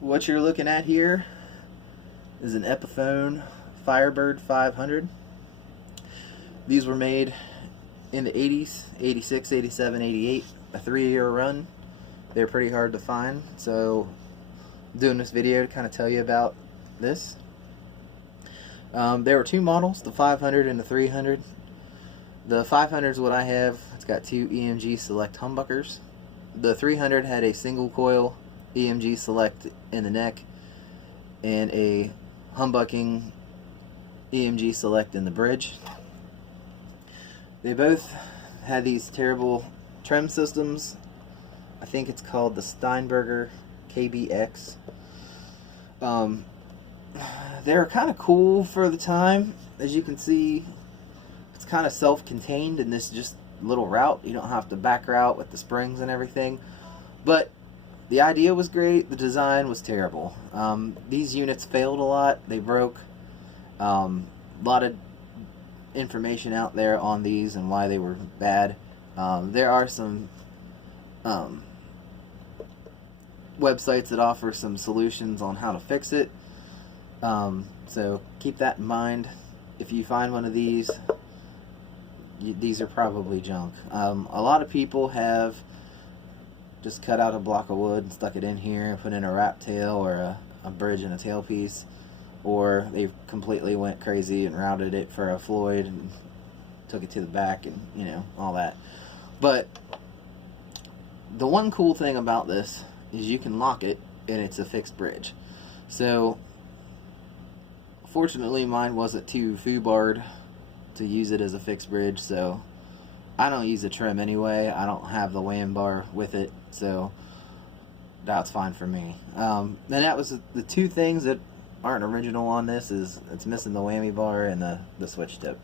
What you're looking at here is an Epiphone Firebird 500. These were made in the 80s, 86, 87, 88, a 3-year run. They're pretty hard to find, so I'm doing this video to kind of tell you about this. There were two models, the 500 and the 300. The 500 is what I have. It's got two EMG Select humbuckers. The 300 had a single coil EMG Select in the neck and a humbucking EMG Select in the bridge. They both had these terrible trim systems. I think it's called the Steinberger KBX. They were kind of cool for the time. As you can see, it's kind of self-contained in this just little route. You don't have to back route with the springs and everything. But the idea was great. The design was terrible. These units failed a lot. They broke. A lot of information out there on these and why they were bad. There are some websites that offer some solutions on how to fix it. So keep that in mind. If you find one of these, these are probably junk. A lot of people have just cut out a block of wood and stuck it in here and put in a wrap tail or a bridge and a tailpiece, or they completely went crazy and routed it for a Floyd and took it to the back and, you know, all that. But the one cool thing about this is you can lock it and it's a fixed bridge. So fortunately mine wasn't too foobarred to use it as a fixed bridge, so I don't use a trim anyway. I don't have the wham bar with it, so that's fine for me. And that was the two things that aren't original on this. Is it's missing the whammy bar and the switch tip.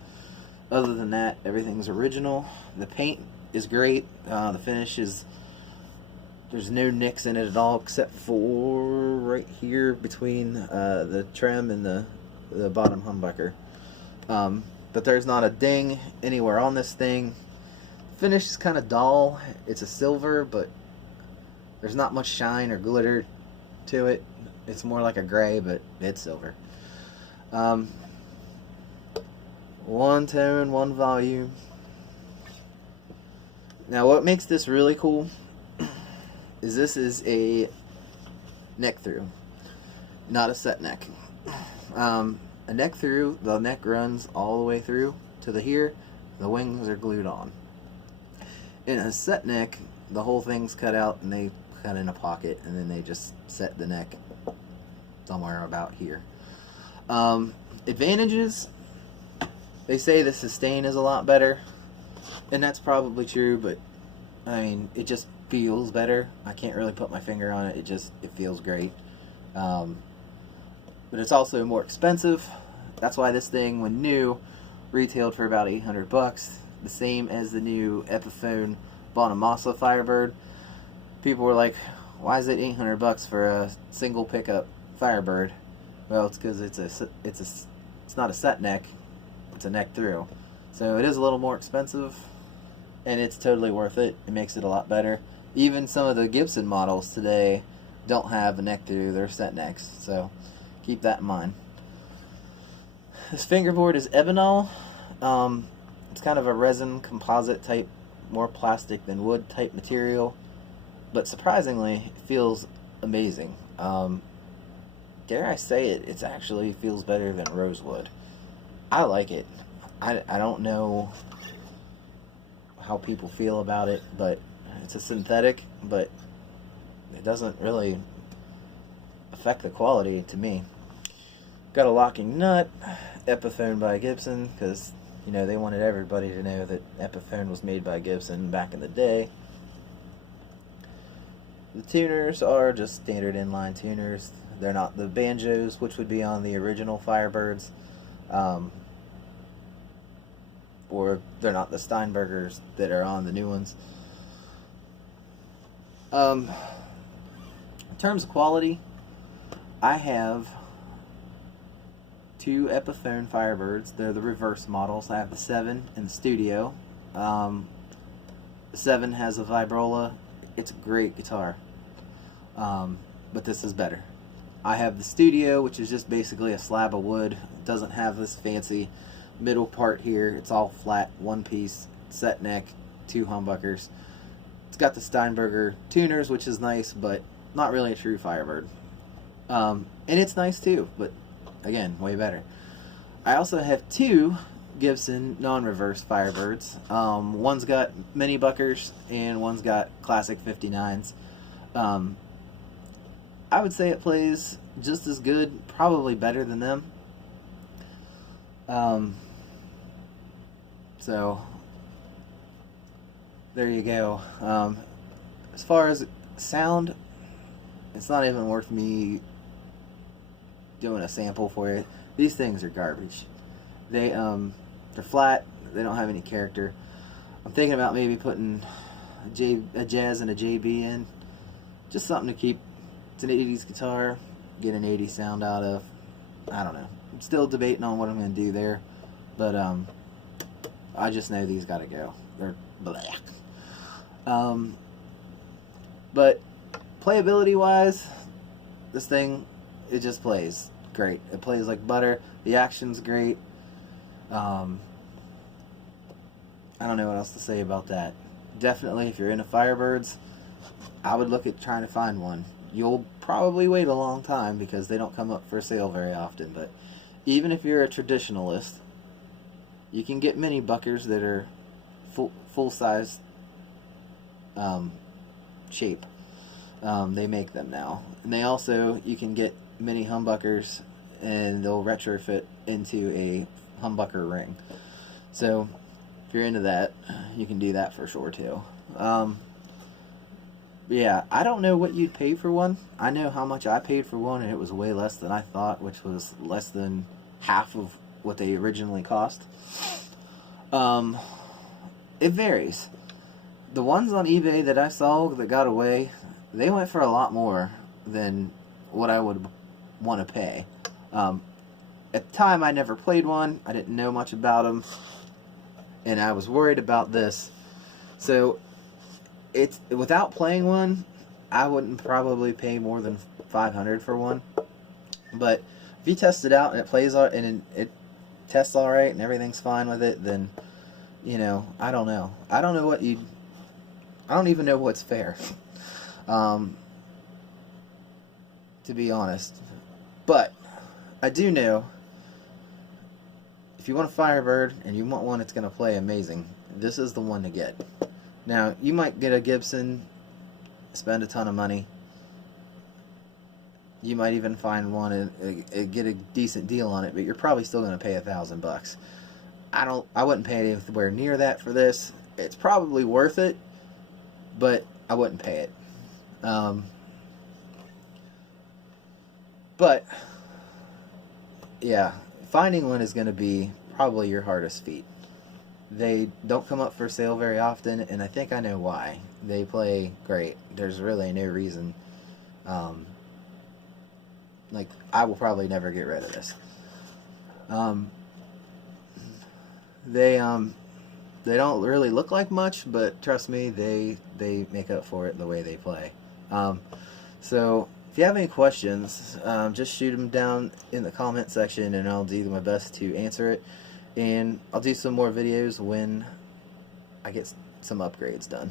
Other than that, everything's original. The paint is great. The finish is, there's no nicks in it at all except for right here between the trim and the bottom humbucker. But there's not a ding anywhere on this thing. Finish is kind of dull. It's a silver, but there's not much shine or glitter to it. It's more like a gray, but it's silver. One tone, one volume. Now what makes this really cool is this is a neck through, not a set neck. A neck through, the neck runs all the way through to the here, the wings are glued on. In a set neck, the whole thing's cut out and they cut in a pocket and then they just set the neck somewhere about here. Advantages, they say the sustain is a lot better, and that's probably true, but I mean, it just feels better. I can't really put my finger on it. It feels great. But it's also more expensive. That's why this thing, when new, retailed for about 800 bucks. The same as the new Epiphone Bonamassa Firebird. People were like, why is it 800 bucks for a single pickup Firebird? Well, it's because it's not a set neck, it's a neck through. So it is a little more expensive, and it's totally worth it. It makes it a lot better. Even some of the Gibson models today don't have a neck through, they're set necks. So keep that in mind. This fingerboard is Ebenol. It's kind of a resin composite type, more plastic than wood type material, but surprisingly it feels amazing. Dare I say it, it actually feels better than rosewood. I like it. I don't know how people feel about it, but it's a synthetic, but it doesn't really affect the quality to me. Got a locking nut, Epiphone by Gibson, because, you know, they wanted everybody to know that Epiphone was made by Gibson back in the day. The tuners are just standard inline tuners. They're not the banjos, which would be on the original Firebirds, or they're not the Steinbergers that are on the new ones. In terms of quality, I have two Epiphone Firebirds. They're the reverse models. I have the 7 in the studio. The 7 has a vibrola. It's a great guitar, but this is better. I have the Studio, which is just basically a slab of wood. It doesn't have this fancy middle part here. It's all flat, one piece, set neck, 2 humbuckers. It's got the Steinberger tuners, which is nice, but not really a true Firebird. And it's nice too, but again, way better. I also have 2 Gibson non-reverse Firebirds. One's got mini buckers and one's got classic 59s. I would say it plays just as good, probably better than them. So there you go. As far as sound, it's not even worth me doing a sample for you. These things are garbage. They're flat. They don't have any character. I'm thinking about maybe putting a Jazz and a JB in, just something to keep. It's an 80s guitar, get an 80s sound out of. I don't know. I'm still debating on what I'm going to do there, but I just know these got to go. They're black. But playability wise, this thing, it just plays great. It plays like butter. The action's great. I don't know what else to say about that. Definitely, if you're into Firebirds, I would look at trying to find one. You'll probably wait a long time because they don't come up for sale very often, but even if you're a traditionalist, you can get mini buckers that are full size shape. They make them now, and they also, you can get mini humbuckers and they'll retrofit into a humbucker ring. So if you're into that, you can do that for sure too. Yeah, I don't know what you'd pay for one. I know how much I paid for one, and it was way less than I thought, which was less than half of what they originally cost. It varies. The ones on eBay that I saw that got away, they went for a lot more than what I would want to pay. At the time, I never played one. I didn't know much about them, and I was worried about this. So it's, without playing one, I wouldn't probably pay more than $500 for one. But if you test it out and it plays and it tests all right and everything's fine with it, then, you know, I don't know. I don't know what you'd. I don't even know what's fair, to be honest. But I do know, if you want a Firebird and you want one that's going to play amazing, this is the one to get. Now, you might get a Gibson, spend a ton of money. You might even find one and get a decent deal on it, but you're probably still going to pay $1,000. I wouldn't pay anywhere near that for this. It's probably worth it, but I wouldn't pay it. But yeah, finding one is going to be probably your hardest feat. They don't come up for sale very often, and I think I know why. They play great. There's really no reason. Like, I will probably never get rid of this. They don't really look like much, but trust me, they make up for it the way they play. So if you have any questions, just shoot them down in the comment section, and I'll do my best to answer it. And I'll do some more videos when I get some upgrades done.